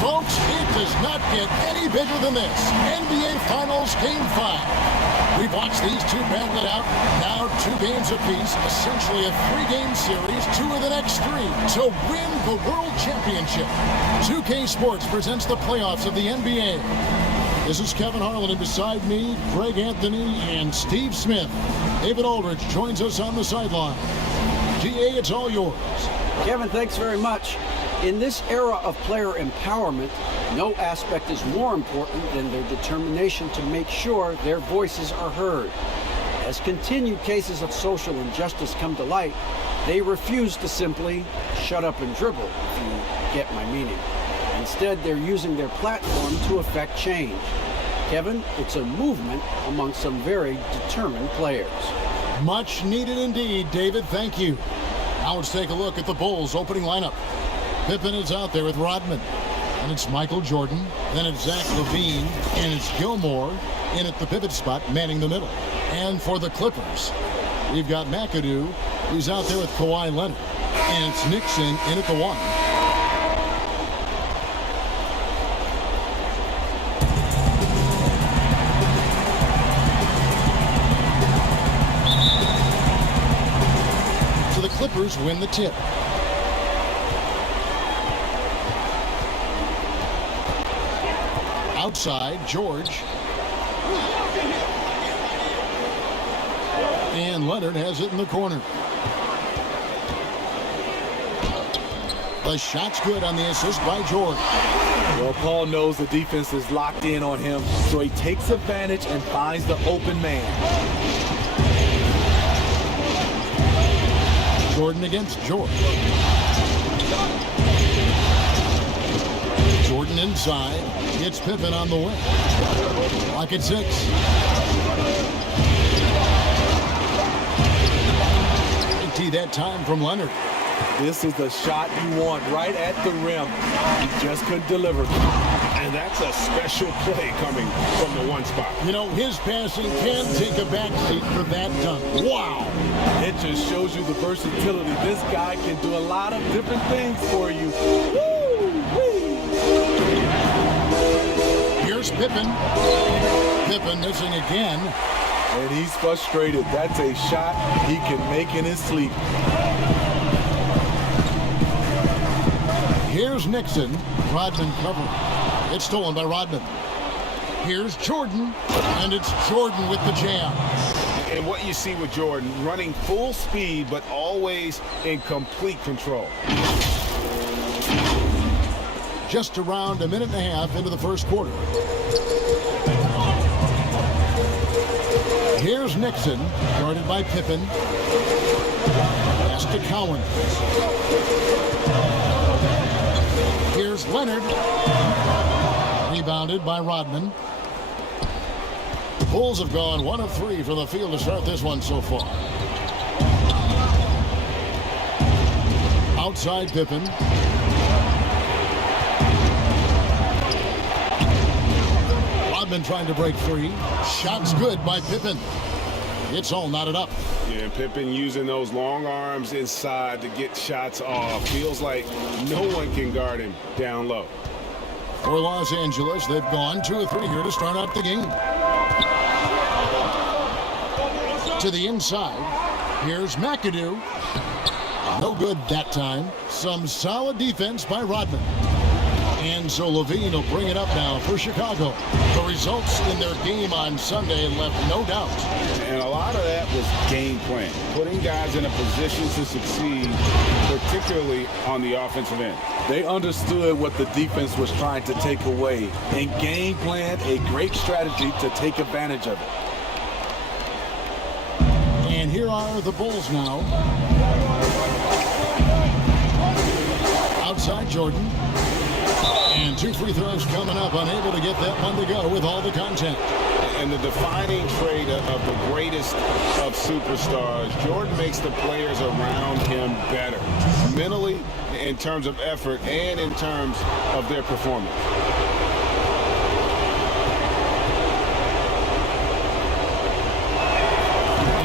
Folks, it does not get any bigger than this. NBA Finals Game 5. We've watched these two battle it out. Now 2 games apiece, essentially a 3-game series, 2 of the next 3 to win the World Championship. 2K Sports presents the playoffs of the NBA. This is Kevin Harlan, and beside me, Greg Anthony and Steve Smith. David Aldridge joins us on the sideline. GA, it's all yours. Kevin, thanks very much. In this era of player empowerment, no aspect is more important than their determination to make sure their voices are heard. As continued cases of social injustice come to light, they refuse to simply shut up and dribble, if you get my meaning. Instead, they're using their platform to affect change. Kevin, it's a movement among some very determined players. Much needed indeed, David. Thank you. Now let's take a look at the Bulls' opening lineup. Pippen is out there with Rodman. And it's Michael Jordan. Then it's Zach LaVine. And it's Gilmore in at the pivot spot, manning the middle. And for the Clippers, we've got McAdoo. He's out there with Kawhi Leonard. And it's Nixon in at the 1. So the Clippers win the tip. Outside, George. And Leonard has it in the corner. The shot's good on the assist by George. Well, Paul knows the defense is locked in on him, so he takes advantage and finds the open man. Jordan against George. Jordan inside. It's Pippen on the wing. Clock at 6. Big T that time from Leonard. This is the shot you want right at the rim. He just couldn't deliver. And that's a special play coming from the 1 spot. You know, his passing can take a backseat for that dunk. Wow. It just shows you the versatility. This guy can do a lot of different things for you. Here's Pippen. Pippen missing again. And he's frustrated. That's a shot he can make in his sleep. Here's Nixon. Rodman covering. It's stolen by Rodman. Here's Jordan, and it's Jordan with the jam. And what you see with Jordan, running full speed, but always in complete control. Just around a minute and a half into the first quarter. Here's Nixon, guarded by Pippen. Pass to Cowan. Here's Leonard. Rebounded by Rodman. The Bulls have gone 1 of 3 from the field to start this one so far. Outside Pippen. Rodman trying to break free. Shot's good by Pippen. It's all knotted up. Yeah, Pippen using those long arms inside to get shots off. Feels like no one can guard him down low. For Los Angeles, they've gone 2 of 3 here to start out the game. To the inside. Here's McAdoo. No good that time. Some solid defense by Rodman. And so Levine will bring it up now for Chicago. The results in their game on Sunday left no doubt. And a lot of that was game plan, putting guys in a position to succeed, particularly on the offensive end. They understood what the defense was trying to take away and game planned a great strategy to take advantage of it. And here are the Bulls now. Outside Jordan. And 2 free throws coming up, unable to get that one to go with all the contact. And the defining trait of the greatest of superstars, Jordan makes the players around him better, mentally, in terms of effort, and in terms of their performance.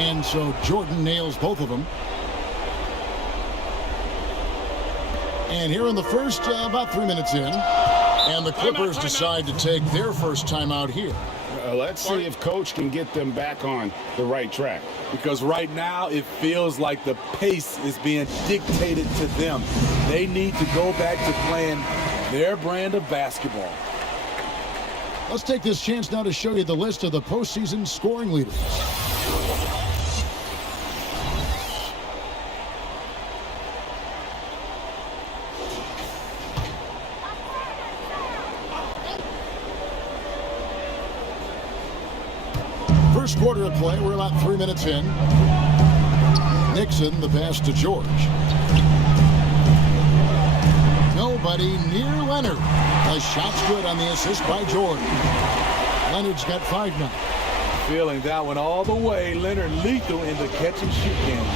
And so Jordan nails both of them. And here in the first, about 3 minutes in, and the Clippers decide to take their first timeout here. Let's see if Coach can get them back on the right track. Because right now it feels like the pace is being dictated to them. They need to go back to playing their brand of basketball. Let's take this chance now to show you the list of the postseason scoring leaders. First quarter of play, we're about 3 minutes in. Nixon, the pass to George. Nobody near Leonard. The shot's good on the assist by George. Leonard's got 5 now. Feeling that one all the way. Leonard lethal in the catch-and-shoot game.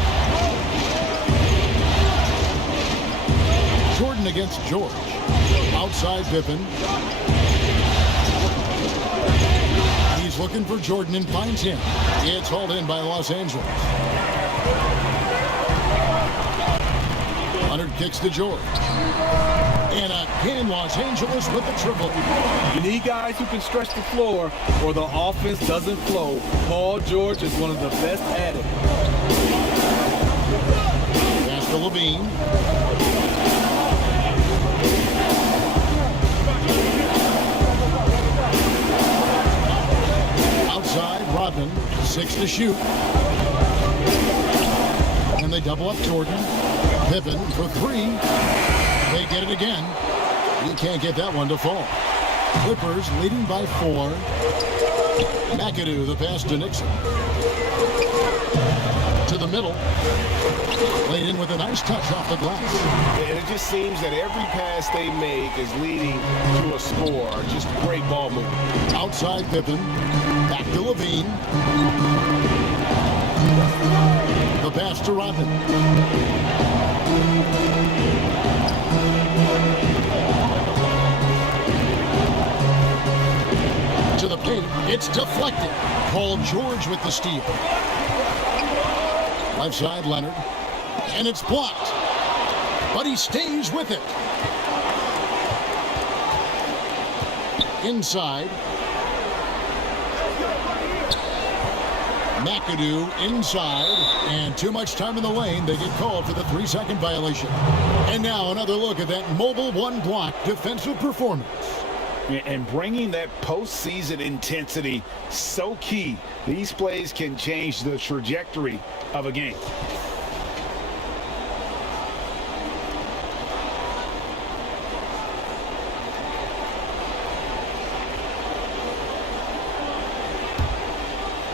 Jordan against George. Outside Pippen. He's looking for Jordan and finds him. It's hauled in by Los Angeles. Leonard kicks to George. And again, Los Angeles with the triple. You need guys who can stretch the floor or the offense doesn't flow. Paul George is one of the best at it. Pass to Levine. Outside, Rodman, 6 to shoot. And they double up Jordan. Pippen for 3. They get it again. You can't get that one to fall. Clippers leading by 4. McAdoo, the pass to Nixon. To the middle. Laid in with a nice touch off the glass. And it just seems that every pass they make is leading to a score. Just great ball movement. Outside Pippen. Back to Levine. The pass to Rodman. To the paint. It's deflected. Paul George with the steal. Left side, Leonard. And it's blocked. But he stays with it. Inside. McAdoo inside, and too much time in the lane. They get called for the 3-second violation. And now another look at that mobile one-block defensive performance. And bringing that postseason intensity, so key. These plays can change the trajectory of a game.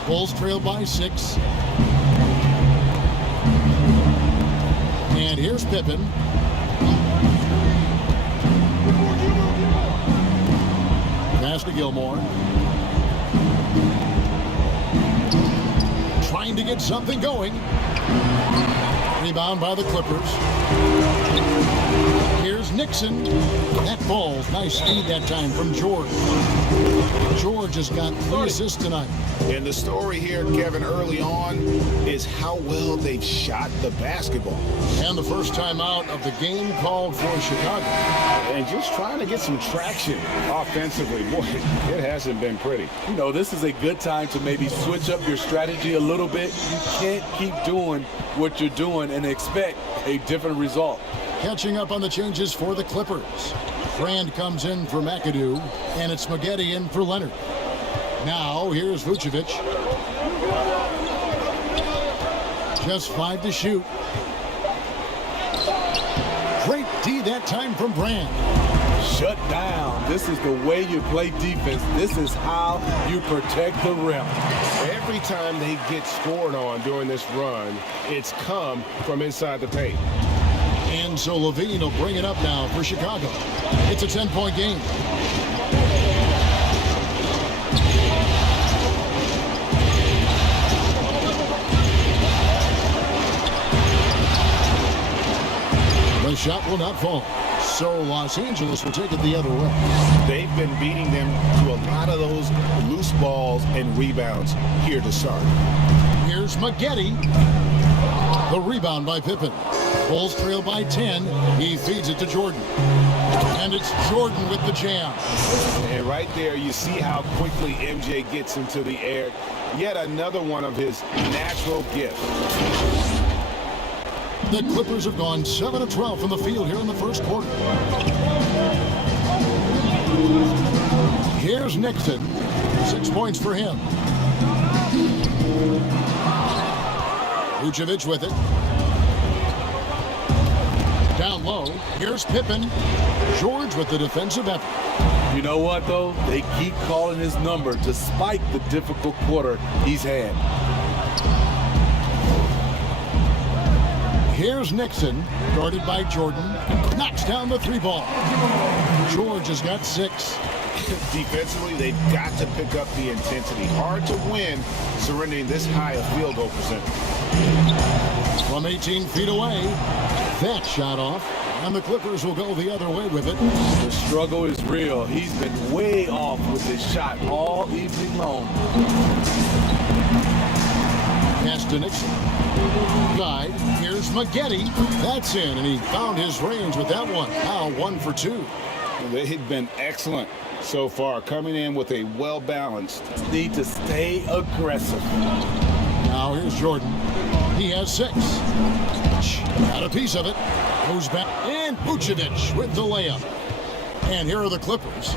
Bulls trail by 6. And here's Pippen. Pass to Gilmore. Trying to get something going. Rebound by the Clippers. Here's Nixon. That ball's nice speed that time from George. George has got 3 assists tonight. And the story here, Kevin, early on is how well they've shot the basketball. And the first time out of the game called for Chicago. And just trying to get some traction offensively. Boy, it hasn't been pretty. You know, this is a good time to maybe switch up your strategy a little bit. You can't keep doing what you're doing and expect a different result. Catching up on the changes for the Clippers. Brand comes in for McAdoo, and it's Spaghetti in for Leonard. Now, here's Vucevic. Just 5 to shoot. Great D that time from Brand. Shut down. This is the way you play defense. This is how you protect the rim. Every time they get scored on during this run, it's come from inside the paint. And so Levine will bring it up now for Chicago. It's a 10-point game. The shot will not fall. So Los Angeles will take it the other way. They've been beating them to a lot of those loose balls and rebounds here to start. Here's Spaghetti. The rebound by Pippen. Bulls trail by 10. He feeds it to Jordan. And it's Jordan with the jam. And right there, you see how quickly MJ gets into the air. Yet another one of his natural gifts. The Clippers have gone 7 of 12 from the field here in the first quarter. Here's Nixon. 6 points for him. Vucevic with it. Down low. Here's Pippen. George with the defensive effort. You know what, though? They keep calling his number despite the difficult quarter he's had. Here's Nixon, guarded by Jordan. Knocks down the 3-ball. George has got 6. Defensively, they've got to pick up the intensity. Hard to win surrendering this high a field goal percentage. From 18 feet away, that shot off, and the Clippers will go the other way with it. The struggle is real. He's been way off with his shot all evening long. Pass to Nixon. Guide. Here's Spaghetti. That's in, and he found his range with that one. Now 1 for 2. They've been excellent so far, coming in with a well-balanced. Need to stay aggressive. Now here's Jordan. He has 6. Got a piece of it. Goes back. And Vucevic with the layup. And here are the Clippers.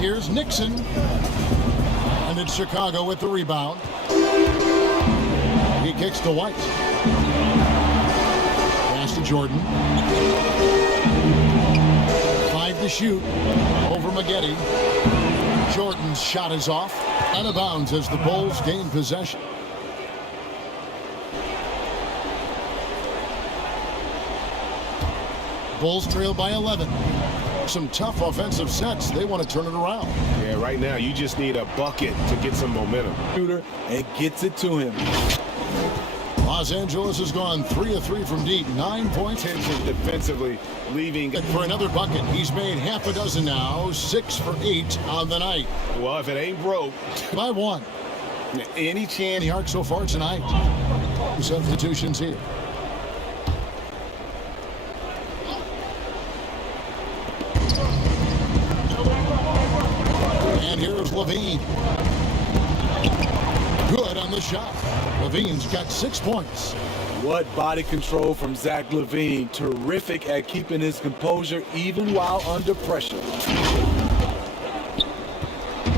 Here's Nixon. And it's Chicago with the rebound. He kicks to White. Pass to Jordan. 5 to shoot. Over Spaghetti. Jordan's shot is off. Out of bounds as the Bulls gain possession. Bulls trail by 11. Some tough offensive sets. They want to turn it around. Yeah, right now you just need a bucket to get some momentum. Shooter and gets it to him. Los Angeles has gone 3 of 3 from deep. 9 points. Tension defensively, leaving. For another bucket. He's made half a dozen now. 6 for 8 on the night. Well, if it ain't broke. By 1. Any chance. The arc so far tonight. Substitutions here. LaVine. Good on the shot. LaVine's got 6 points. What body control from Zach LaVine. Terrific at keeping his composure even while under pressure.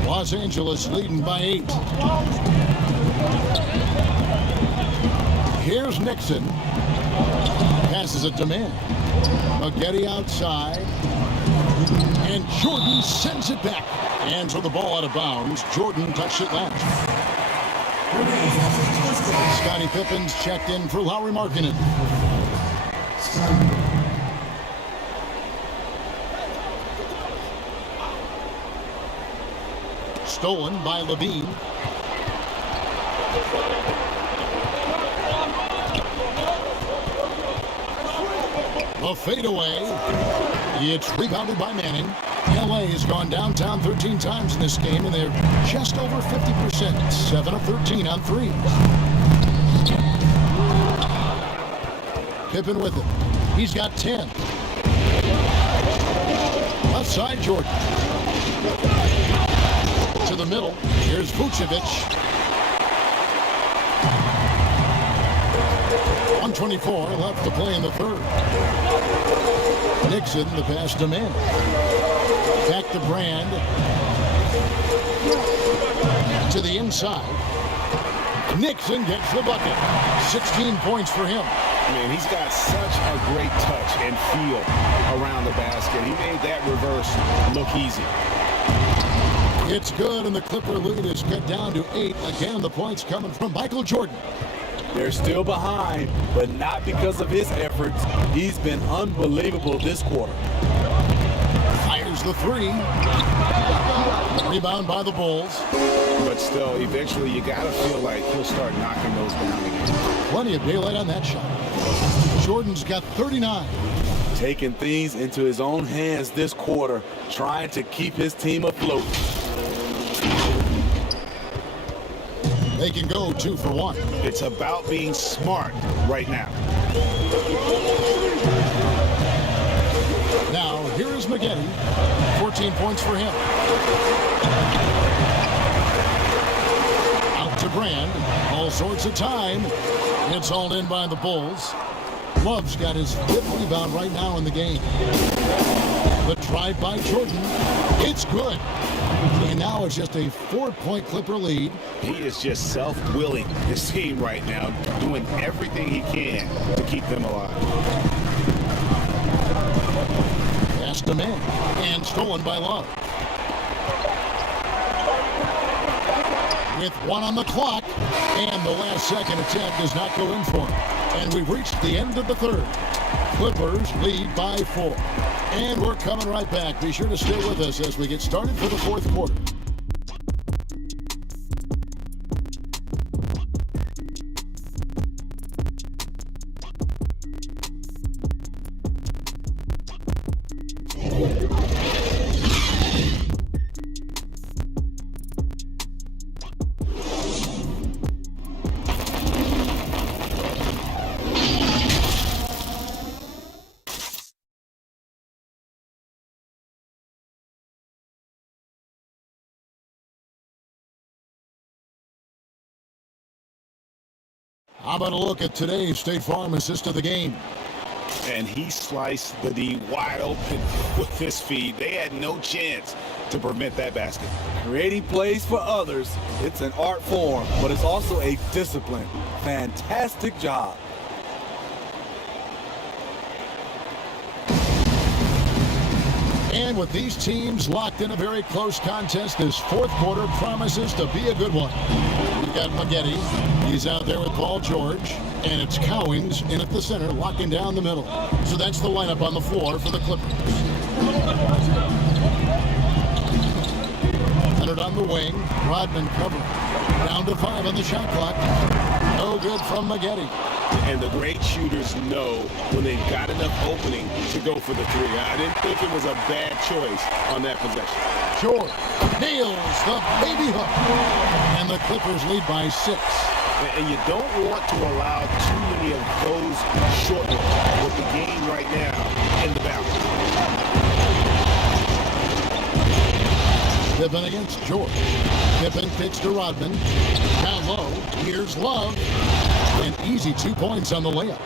Los Angeles leading by 8. Here's Nixon. Passes it to man. Maggette outside. And Jordan sends it back. And so the ball out of bounds. Jordan touched it last. Scottie Pippen's checked in for Lauri Markkanen. Stolen by LaVine. A fadeaway. It's rebounded by Manning. LA has gone downtown 13 times in this game, and they're just over 50%. 7 of 13 on threes. Pippen with it. He's got 10. Left side, Jordan. To the middle. Here's Vucevic. 1:24 left to play in the third. Nixon, the pass to man. Back to Brand. To the inside. Nixon gets the bucket. 16 points for him. Man, he's got such a great touch and feel around the basket. He made that reverse look easy. It's good, and the Clipper lead is cut down to 8. Again, the points coming from Michael Jordan. They're still behind, but not because of his efforts. He's been unbelievable this quarter. Fires the three. Rebound by the Bulls. But still, eventually you got to feel like he'll start knocking those down again. Plenty of daylight on that shot. Jordan's got 39. Taking things into his own hands this quarter, trying to keep his team afloat. They can go 2 for 1. It's about being smart right now. Now, here is Maggette. 14 points for him. Out to Brand. All sorts of time. It's hauled in by the Bulls. Love's got his 5th rebound right now in the game. The drive by Jordan. It's good. And now it's just a 4-point Clipper lead. He is just self-willing, this team right now, doing everything he can to keep them alive. Pass to man. And stolen by Love. With 1 on the clock. And the last second attempt does not go in for him. And we've reached the end of the third. Clippers lead by 4. And we're coming right back. Be sure to stay with us as we get started for the fourth quarter. How about a look at today's State Farm assist of the game? And he sliced the D wide open with his feed. They had no chance to prevent that basket. Creating plays for others, it's an art form, but it's also a discipline. Fantastic job. And with these teams locked in a very close contest, this fourth quarter promises to be a good one. We've got Maggette. He's out there with Paul George. And it's Cowings in at the center, locking down the middle. So that's the lineup on the floor for the Clippers. Leonard on the wing. Rodman covering. Down to 5 on the shot clock. No good from Maggette. And the great shooters know when they've got enough opening to go for the three. I didn't think it was a bad choice on that possession. George nails the baby hook. And the Clippers lead by 6. And you don't want to allow too many of those short ones with the game right now in the balance. Pippen against George. Pippen kicks to Rodman. Down low. Here's Love. And easy 2 points on the layup.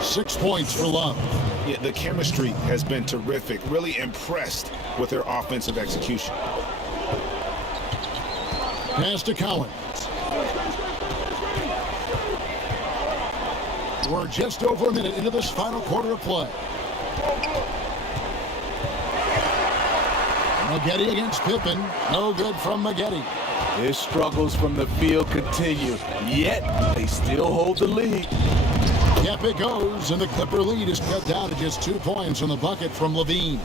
6 points for Love. Yeah, the chemistry has been terrific. Really impressed with their offensive execution. Pass to Collins. We're just over a minute into this final quarter of play. Maggette against Pippen. No good from Maggette. His struggles from the field continue, yet they still hold the lead. Yep, it goes, and the Clipper lead is cut down to just 2 points on the bucket from Levine.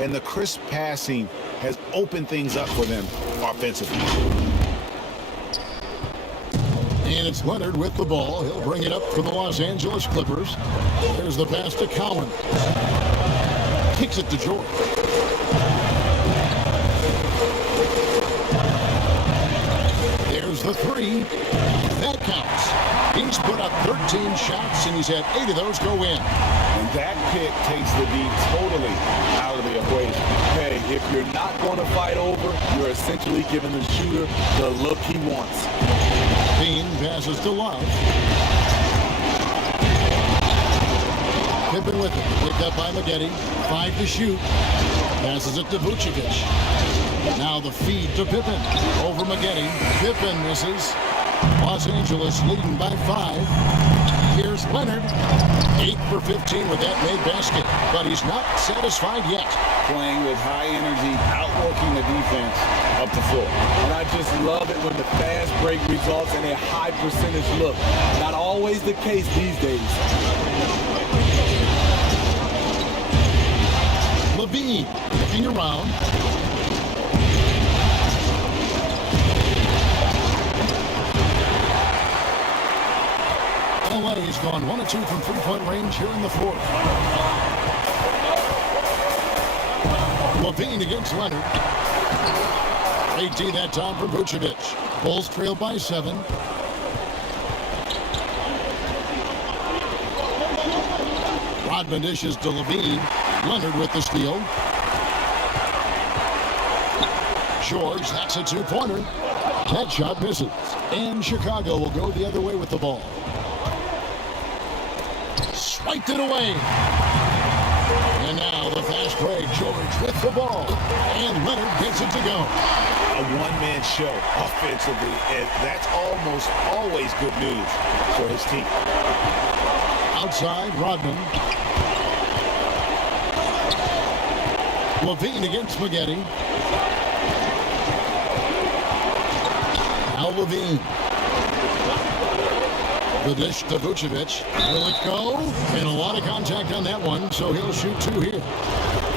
And the crisp passing has opened things up for them offensively. And it's Leonard with the ball. He'll bring it up for the Los Angeles Clippers. There's the pass to Collins. Kicks it to George. There's the three. That counts. He's put up 13 shots, and he's had 8 of those go in. And that pick takes the D totally out of the equation. Hey, if you're not going to fight over, you're essentially giving the shooter the look he wants. Bean passes to Love. Pippen with it. Picked up by Maggette. 5 to shoot. Passes it to Vucevic. Now the feed to Pippen. Over Maggette. Pippen misses. Los Angeles leading by 5. Here's Leonard. 8 for 15 with that made basket. But he's not satisfied yet. Playing with high energy, outworking the defense up the floor. And I just love it when the fast break results in a high percentage look. Not always the case these days. Levine looking around. LA's gone 1 of 2 from three-point range here in the fourth. Levine against Leonard. 18 that time for Vucevic. Bulls trail by 7. Rodman dishes to Levine. Leonard with the steal. George, that's a 2-pointer. That shot misses. And Chicago will go the other way with the ball. Swiped it away. And now the fast break. George with the ball. And Leonard gets it to go. A one-man show offensively, and that's almost always good news for his team. Outside, Rodman. Levine against Maggette. Now Levine. The dish to Vucevic. Will it go? And a lot of contact on that one, so he'll shoot 2 here.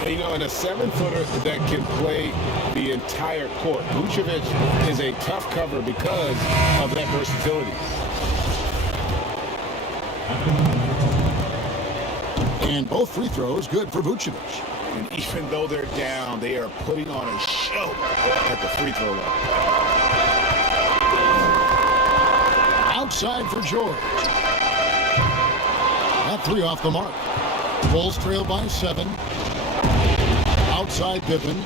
You know, and a 7-footer that can play the entire court. Vucevic is a tough cover because of that versatility. And both free throws good for Vucevic. And even though they're down, they are putting on a show at the free throw line. Outside for George. That 3 off the mark. Bulls trail by 7. Outside Pippen.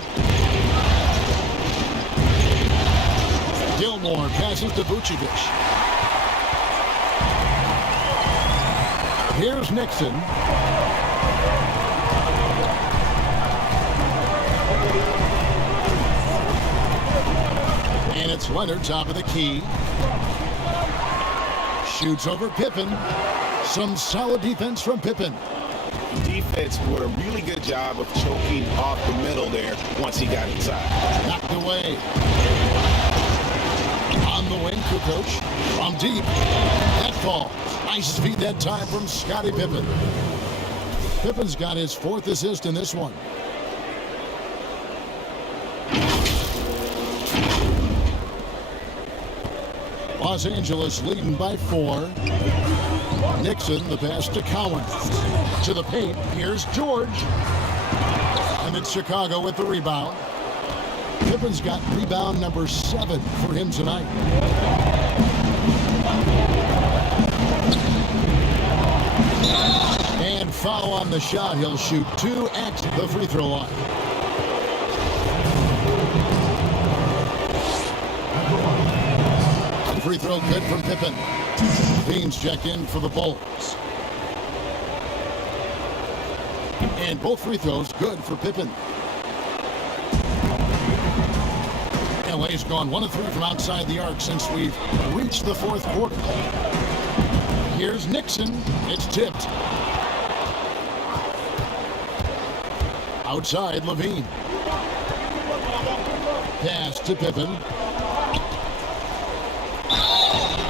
Gilmore passes to Vucevic. Here's Nixon. And it's Leonard, top of the key. Shoots over Pippen. Some solid defense from Pippen. Defense did a really good job of choking off the middle there once he got inside. Knocked away. On the wing, Kukoc. From deep. That fall. Nice feed that time from Scottie Pippen. Pippen's got his 4th assist in this one. Los Angeles leading by 4. Nixon, the pass to Collins. To the paint, here's George. And it's Chicago with the rebound. Pippen's got rebound number 7 for him tonight. And foul on the shot. He'll shoot 2 at the free throw line. Free throw good from Pippen. Beans check in for the Bulls. And both free throws good for Pippen. LA's gone 1 of 3 from outside the arc since we've reached the fourth quarter. Here's Nixon. It's tipped. Outside, Levine. Pass to Pippen.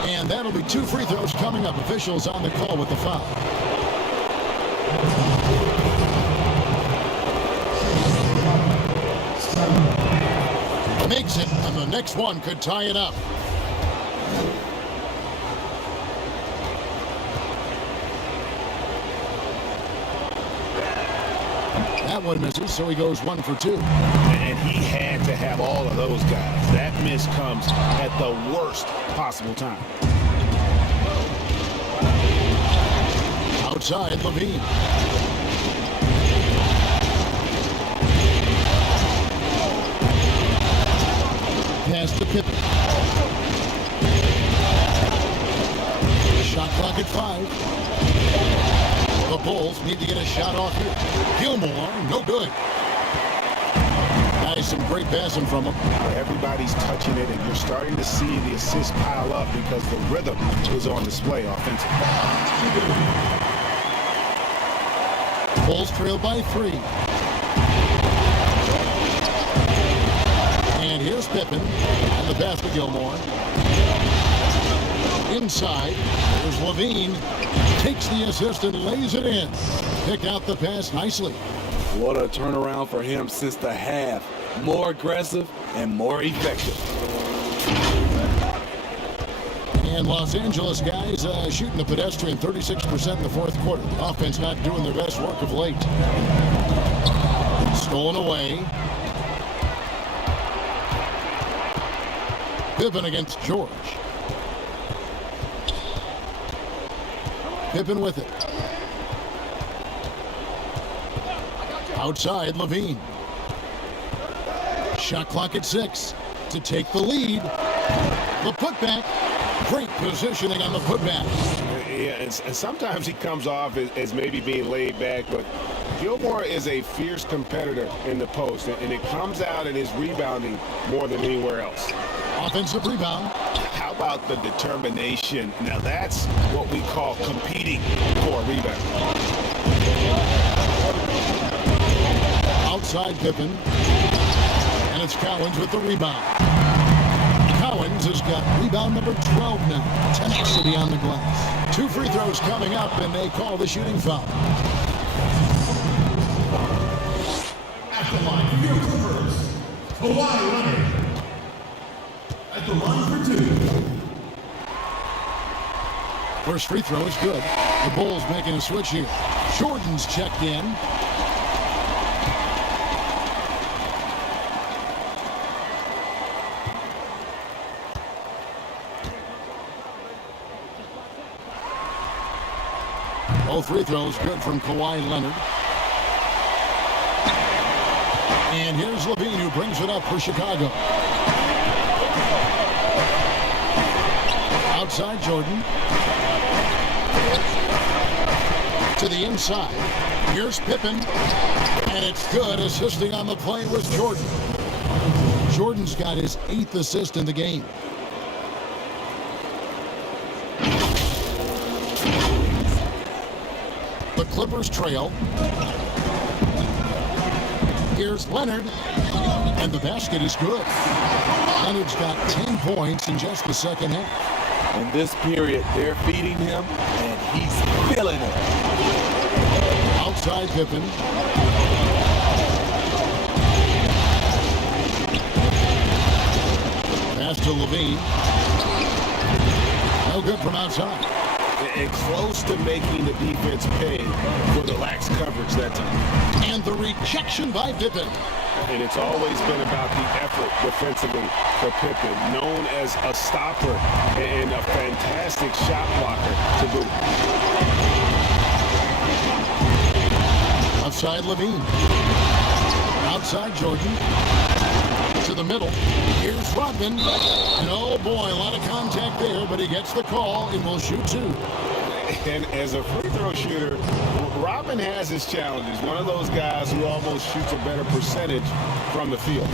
And that'll be 2 free throws coming up. Officials on the call with the foul. Makes it, and the next one could tie it up. That one misses, so he goes 1 for 2. And he had to have all of those guys. That miss comes at the worst possible time. Outside, Levine. Pass to Pippen. Shot clock at 5. The Bulls need to get a shot off here. Gilmore, no good. Nice, some great passing from him. Everybody's touching it, and you're starting to see the assists pile up because the rhythm is on display offensively. Bulls trail by 3. And here's Pippen, and the pass to Gilmore. Inside, there's Levine. Takes the assist and lays it in. Pick out the pass nicely. What a turnaround for him since the half. More aggressive and more effective. And Los Angeles guys shooting the pedestrian 36% in the fourth quarter. The offense not doing their best work of late. Stolen away. Pippen against George. Pippen with it. Outside, Levine. Shot clock at 6 to take the lead. The putback. Great positioning on the putback. Yeah, and sometimes he comes off as maybe being laid back, but Gilmore is a fierce competitor in the post, and it comes out in his rebounding more than anywhere else. Offensive rebound. How about the determination? Now that's what we call competing for a rebound. Outside Pippen. And it's Cowens with the rebound. Cowens has got rebound number 12 now. Tenacity on the glass. 2 free throws coming up, and they call the shooting foul. At the line for your Clippers, Kawhi Leonard. At the line for 2. First free throw is good. The Bulls making a switch here. Jordan's checked in. Both free throws good from Kawhi Leonard. And here's Levine who brings it up for Chicago. Outside Jordan. To the inside. Here's Pippen. And it's good. Assisting on the play was Jordan. Jordan's got his 8th assist in the game. The Clippers trail. Here's Leonard. And the basket is good. Leonard's got 10 points in just the second half. In this period, they're feeding him, and he's feeling it. Outside Pippen. Pass to Levine. No good from outside. And close to making the defense pay for the lax coverage that time. And the rejection by Pippen. And it's always been about the effort defensively for Pippen, known as a stopper and a fantastic shot blocker to boot. Outside Levine. Outside Jordan. To to the middle. Here's Rodman. And oh boy, a lot of contact there, but he gets the call and will shoot two. And as a free throw shooter, Robin has his challenges. One of those guys who almost shoots a better percentage from the field.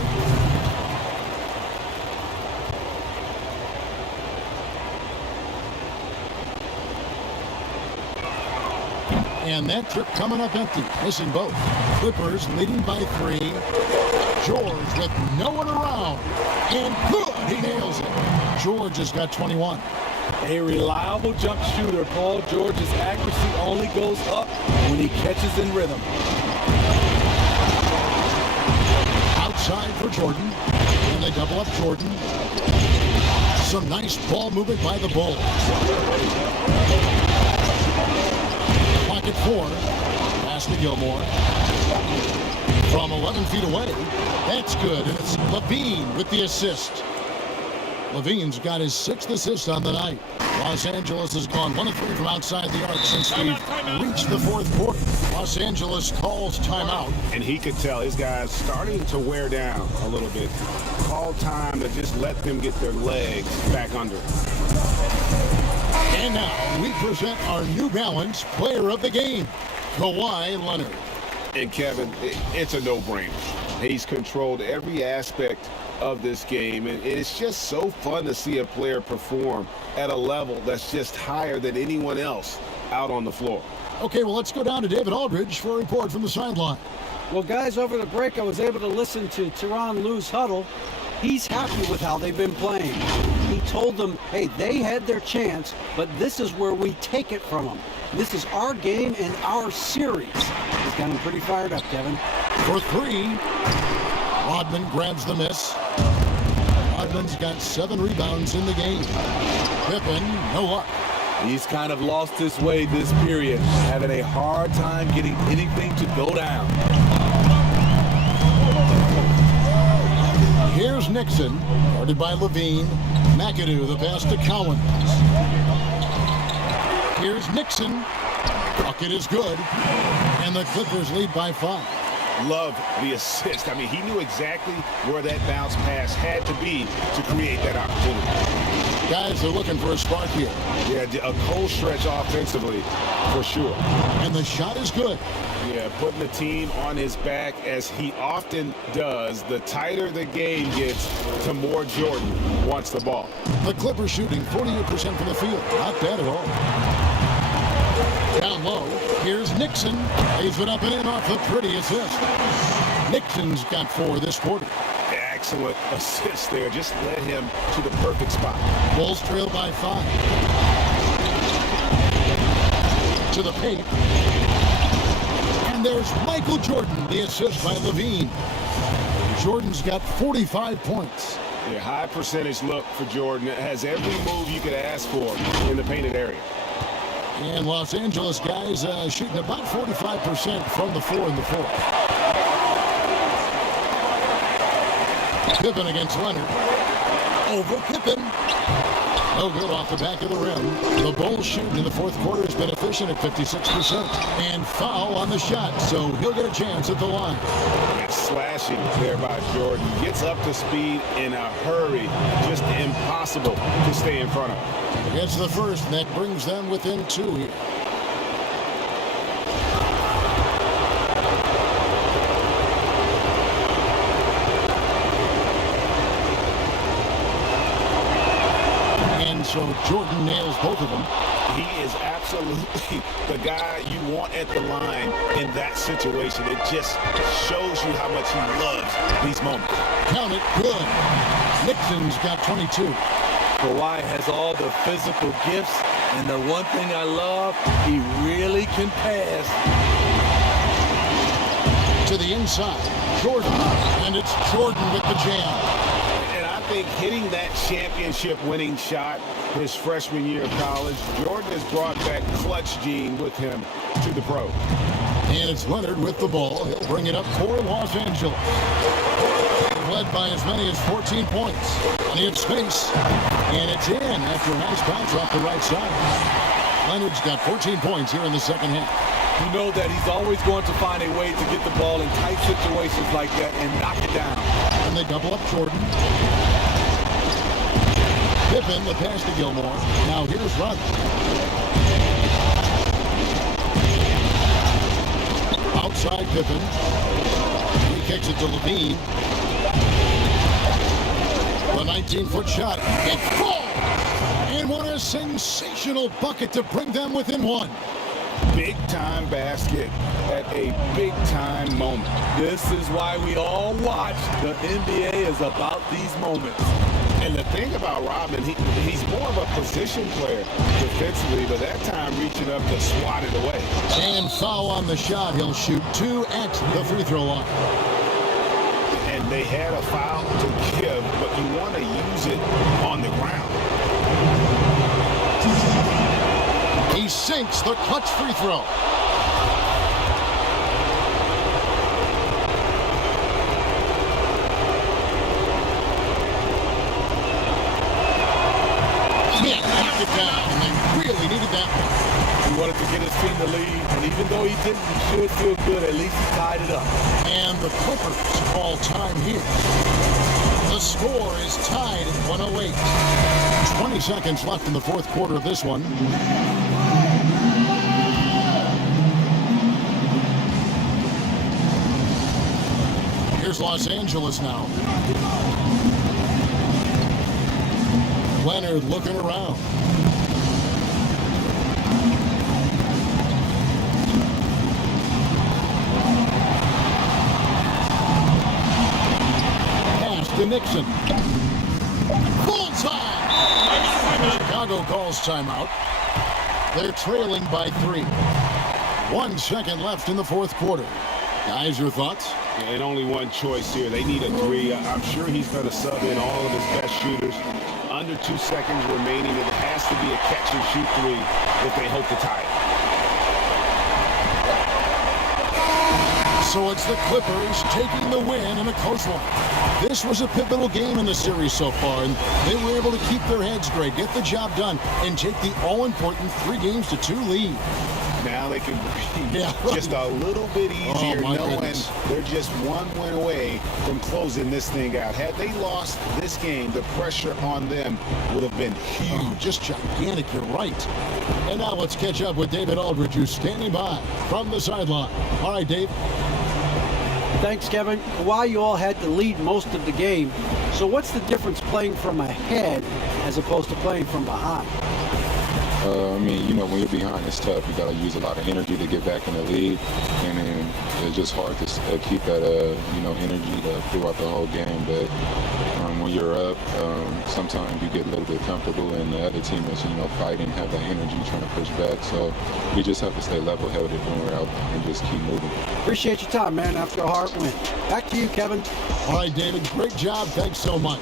And that trip coming up empty, missing both. Clippers leading by 3. George with no one around. And good, he nails it. George has got 21. A reliable jump shooter, Paul George's accuracy only goes up when he catches in rhythm. Outside for Jordan. And they double up Jordan. Some nice ball movement by the Bulls. Pocket 4. Pass to Gilmore. From 11 feet away. That's good. And it's Levine with the assist. Levine's got his 6th assist on the night. Los Angeles has gone 1 of 3 from outside the arc since we've reached the 4th quarter. Los Angeles calls timeout. And he could tell his guys starting to wear down a little bit. Call time to just let them get their legs back under. And now we present our New Balance Player of the Game, Kawhi Leonard. And Kevin, it's a no-brainer. He's controlled every aspect of this game, and it's just so fun to see a player perform at a level that's just higher than anyone else out on the floor. Okay, well, let's go down to David Aldridge for a report from the sideline. Well, guys, over the break, I was able to listen to Tyronn Lue's huddle. He's happy with how they've been playing. He told them, hey, they had their chance, but this is where we take it from them. This is our game and our series. He's got him pretty fired up, Kevin. For 3, Rodman grabs the miss. Rodman's got 7 rebounds in the game. Pippen, no luck. He's kind of lost his way this period, having a hard time getting anything to go down. Here's Nixon, guarded by Levine. McAdoo, the pass to Collins. Here's Nixon. Bucket is good. And the Clippers lead by 5. Love the assist. I mean, he knew exactly where that bounce pass had to be to create that opportunity. Guys are looking for a spark here. Yeah, a cold stretch offensively, for sure. And the shot is good. Yeah, putting the team on his back, as he often does. The tighter the game gets, the more Jordan wants the ball. The Clippers shooting 48% from the field. Not bad at all. Down low, here's Nixon. Lays it up and in off the pretty assist. Nixon's got 4 this quarter. Excellent assist there. Just led him to the perfect spot. Bulls trail by 5. To the paint. And there's Michael Jordan, the assist by Levine. Jordan's got 45 points. Yeah, high percentage look for Jordan. It has every move you could ask for in the painted area. And Los Angeles guys shooting about 45% from the floor in the 4th. Pippen against Leonard. Over Pippen. No good off the back of the rim. The Bulls shooting in the 4th quarter has been efficient at 56%. And foul on the shot, so he'll get a chance at the line. Slashing there by Jordan. Gets up to speed in a hurry. Just impossible to stay in front of. Gets the first, and that brings them within 2 here. And so Jordan nails both of them. He is absolutely the guy you want at the line in that situation. It just shows you how much he loves these moments. Count it, good. Nixon's got 22. Kawhi has all the physical gifts, and the one thing I love, he really can pass. To the inside, Jordan, and it's Jordan with the jam. And I think hitting that championship-winning shot his freshman year of college, Jordan has brought that clutch gene with him to the pro. And it's Leonard with the ball. He'll bring it up for Los Angeles. Led by as many as 14 points. Plenty of space. And it's in after a nice bounce off the right side. Leonard's got 14 points here in the second half. You know that he's always going to find a way to get the ball in tight situations like that and knock it down. And they double up Jordan. Pippen, the pass to Gilmore. Now here's Rudd. Outside Pippen. He kicks it to Levine. The 19-foot shot. It falls! And what a sensational bucket to bring them within one. Big-time basket at a big-time moment. This is why we all watch. The NBA is about these moments. And the thing about Robin, he's more of a position player defensively, but that time reaching up to swat it away. And foul on the shot. He'll shoot 2 at the free throw line. And they had a foul to give, but you want to use it on the ground. He sinks the clutch free throw. Can't knock it down, and they really needed that one. He wanted to get his team the lead, and even though he didn't, he should feel good. At least he tied it up. And the Clippers all time here. The score is tied at 108. 20 seconds left in the fourth quarter of this one. Here's Los Angeles now. Leonard looking around. Pass to Nixon. Bullseye! Chicago calls timeout. They're trailing by 3. 1 second left in the fourth quarter. Guys, your thoughts? And only one choice here. They need a 3. I'm sure he's going to sub in all of his best shooters. Under 2 seconds remaining. It has to be a catch-and-shoot 3 if they hope to tie it. So it's the Clippers taking the win in a close one. This was a pivotal game in the series so far, and they were able to keep their heads straight, get the job done, and take the all-important 3-2 lead. Now they can breathe just a little bit easier, knowing they're just one win away from closing this thing out. Had they lost this game, the pressure on them would have been huge. Oh, just gigantic, you're right. And now let's catch up with David Aldridge, who's standing by from the sideline. All right, Dave. Thanks, Kevin. Kawhi, you all had to lead most of the game. So what's the difference playing from ahead as opposed to playing from behind? I mean, you know, when you're behind, it's tough. You got to use a lot of energy to get back in the lead, and then it's just hard to keep that, energy throughout the whole game. But when you're up, sometimes you get a little bit comfortable, and the other team is, fighting, have that energy, trying to push back. So we just have to stay level-headed when we're out there and just keep moving. Appreciate your time, man, after a hard win. Back to you, Kevin. All right, David, great job. Thanks so much.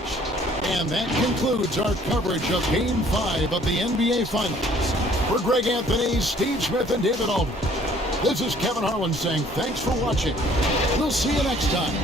And that concludes our coverage of Game 5 of the NBA Finals. For Greg Anthony, Steve Smith, and David Aldridge, this is Kevin Harlan saying thanks for watching. We'll see you next time.